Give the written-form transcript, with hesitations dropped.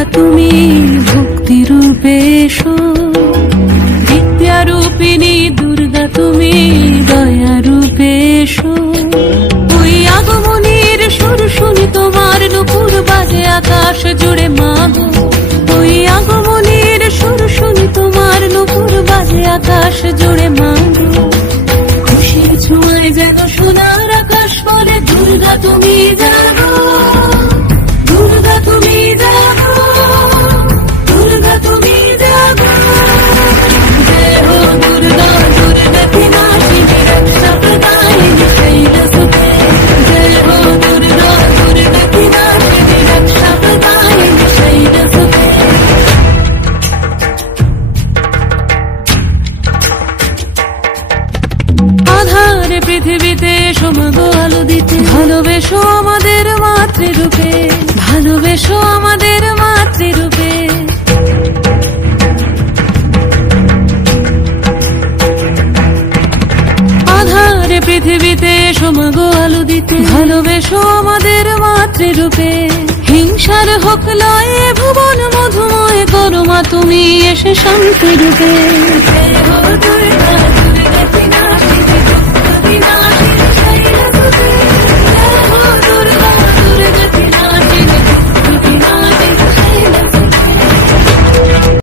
দুর্গা তুমি ভক্তি রূপে এসো, বিদ্যা রূপিণী দুর্গা তুমি দয়া রূপে এসো। ওই আগমনের সুর শুনি তোমার নুপুর বাজে আকাশ জুড়ে মাগো, ওই আগমনের সুর শুনি তোমার নুপুর বাজে আকাশ জুড়ে মাগো। খুশির ছোঁয়ায় যেন সোনার আকাশ বলে দুর্গা তুমি জাগো, দুর্গা তুমি জাগো, দুর্গা তুমি জাগো। জয় হো দুর্গা দুর্গা বিনাশিনী রক্ষা প্রদায়িনী শৈলসুতে, জয় হো দুর্গা দুর্গা বিনাশিনী রক্ষা প্রদায়িনী শৈলসুতে। আধারে পৃথিবীতে সমাগো আলো দিতে, ভালোবেসো আমাদের মাতৃরূপে, ভালোবেসো আমাদের মাতৃরূপে। আধারে পৃথিবীতে সমাগো আলো দিতে, ভালোবেসো আমাদের মাতৃরূপে। হিংসার হোক লয়ে ভুবন মধুময় করো মা তুমি এসে শান্তি রূপে। জয় হো দুর্গা